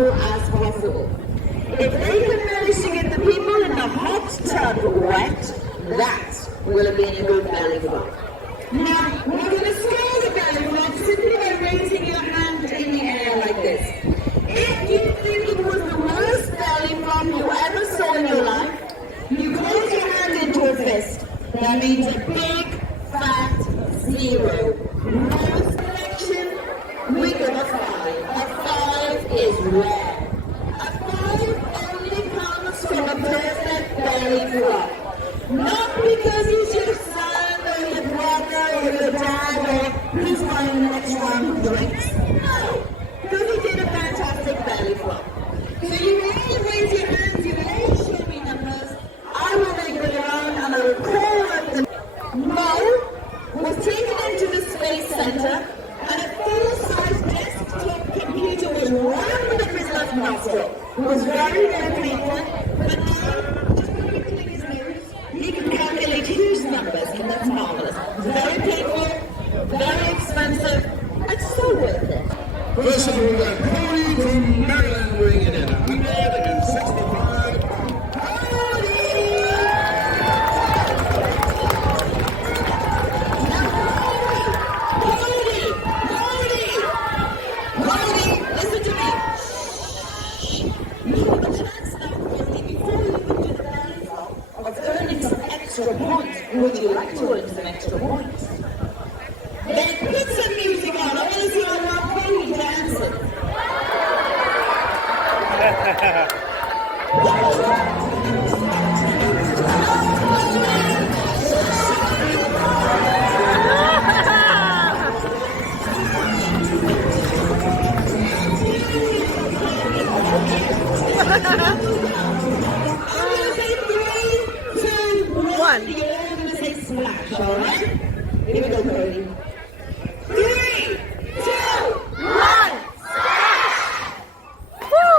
As possible. If they can manage to get the people in the hot tub wet, that will have been a good belly flop. Now, we're going to scale the belly flop simply by raising your hand in the air like this. If you think it was the worst belly flop you ever saw in your life, you close your hand into a fist. That means a big, fat 0. No selection, we give a 5. A 5 is rare. A 5 only comes from a perfect belly flop. Not because he's your son or your brother or your dad or who's buying the next round of drinks. No, because he did a fantastic belly flop. So you all raise your hands, you all show me numbers. I will make it around and I will call up the Mo was taken into the Space Center and a full-size desktop computer was rammed up his left nostril. It was very, very painful, but now, just by wrinkling his nose, he can calculate huge numbers, and that's marvelous. Very painful, very expensive, and so worth it. First of all, we've got Cody from Maryland bringing in 165. Points. Would you like to earn some extra points? Then put some music on. I want to see all that pony dancing. You're all going to say splash, all right? Here we go, Cody. 3, 2, 1, splash! Woo!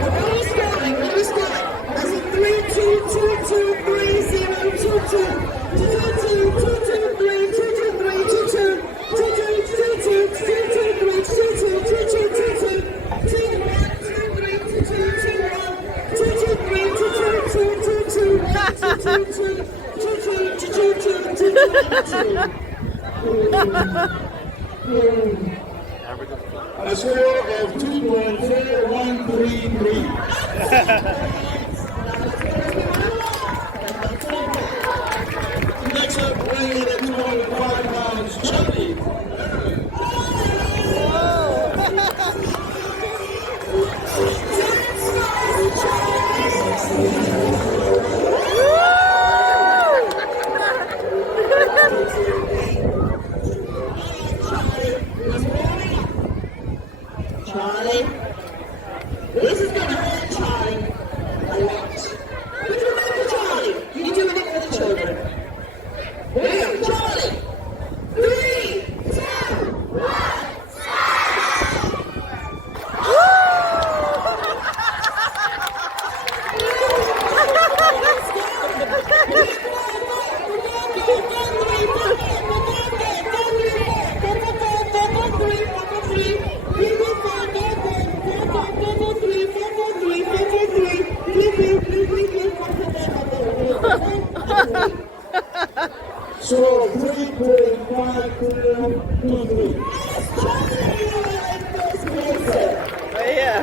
What are we scoring? I said 3, 2, 2, 2, 3, 0, 2, 2, 2, 2, 2, 2, 3, 2, 2, 3, 2, 2, 2, 2, 2, 2, 2, 2, 3, 2, 2, 2, 2, 2, 2, A score of 2.4133. Next up, weighing in at 205 pounds, Charlie. Charlie, this is going to hurt, Charlie. Are So 3.5223. Yeah.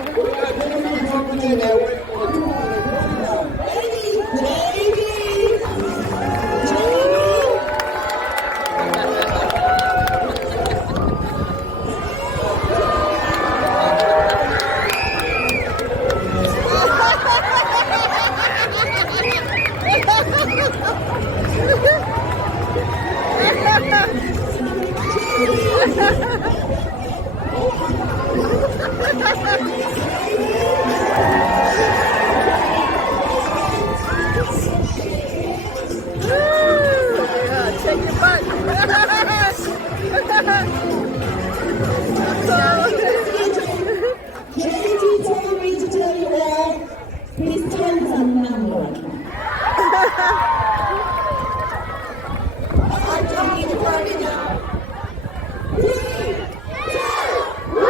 Take your butt. JD told me to tell you all, his tens are numbered. I'm talking to party now. 3, 2, 1,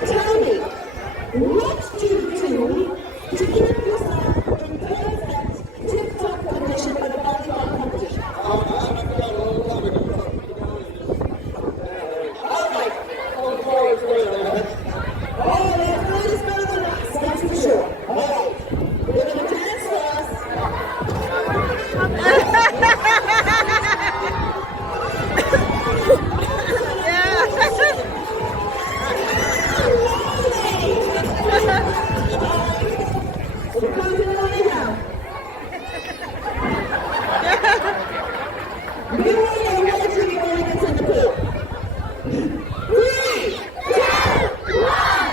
Tell me, what do you do to keep yourself in perfect tip-top condition for the volleyball competition? All right. Oh, there's one is better than us, that's for sure. All right. We're going to dance first. We're going to the money now. You want to know what you're going to get in the pool. 3, 2, 1.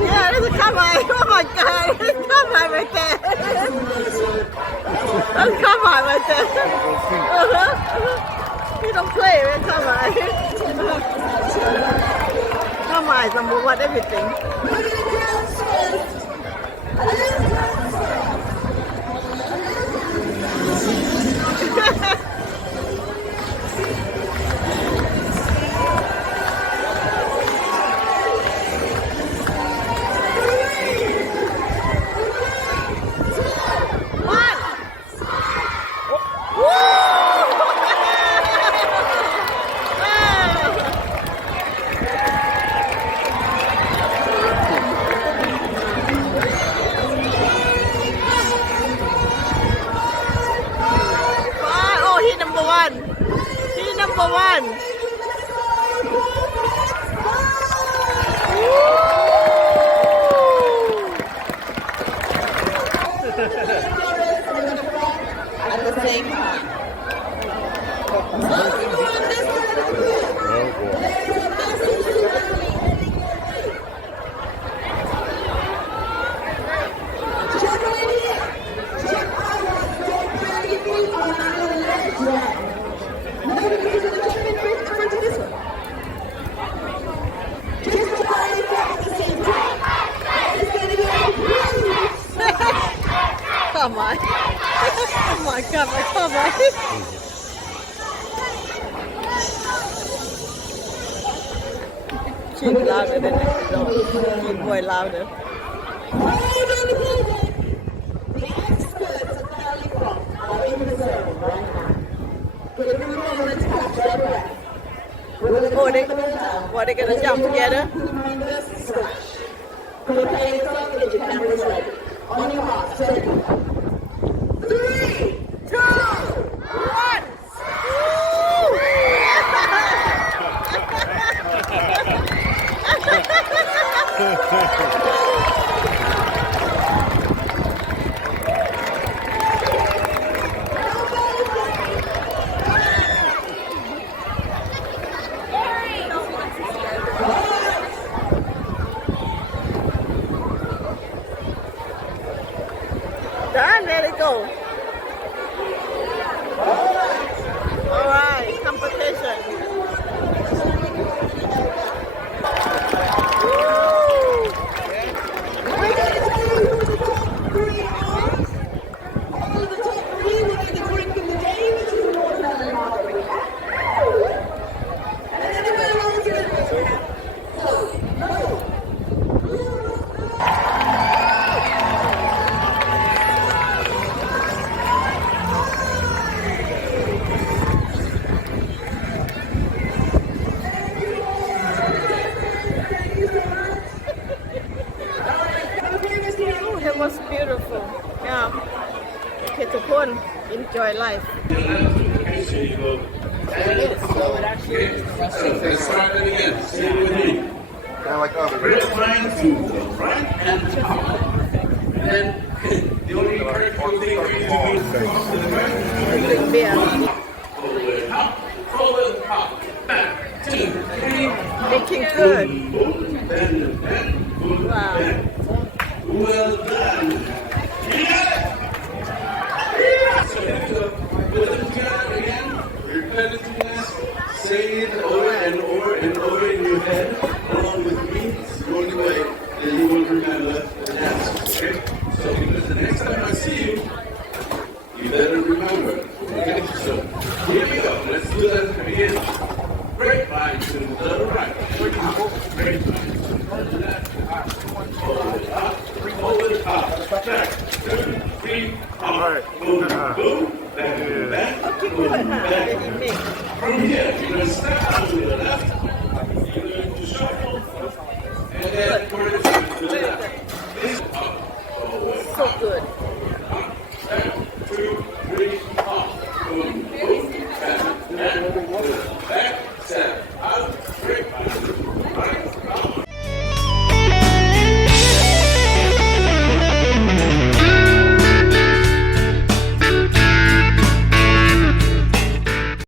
Yeah, there's a Carmine. Oh my God, there's a Carmine right there. That's Carmine right there. You don't play with Carmine. Carmine's number one everything. He's number one. At the same time. Come on. Oh my God, come on. She's louder than that. Big boy louder. The experts at Valley Rock are in the zone right now. Get everyone on a touch right away. What, they gonna jump together? Prepare yourself, get your cameras ready. On your mark, set. 3, 2, 1. Done, let it go. All right, competition. That was beautiful. Yeah. Okay, to enjoy life. Let's start it again. Say it with me. Red line to the right and top. Then the only correct thing for you to do is cross to the right. Drink beer. Over the top. Over the top. Back. 2, 3. Looking good. Bend. Wow. Well done. So here we go. Put them together again. Repetitiveness. Say it over and over and over in your head, along with me. It's the only way that you will remember the dance. Okay? So because the next time I see you, you better remember. Okay? So here we go. Let's do that again. Grapevine to the right. For example, grapevine. Over the top. Over the top. Back. 2, 3, up. Boom, boom. Back, back. Boom, back. From here, you're going to step out to the left.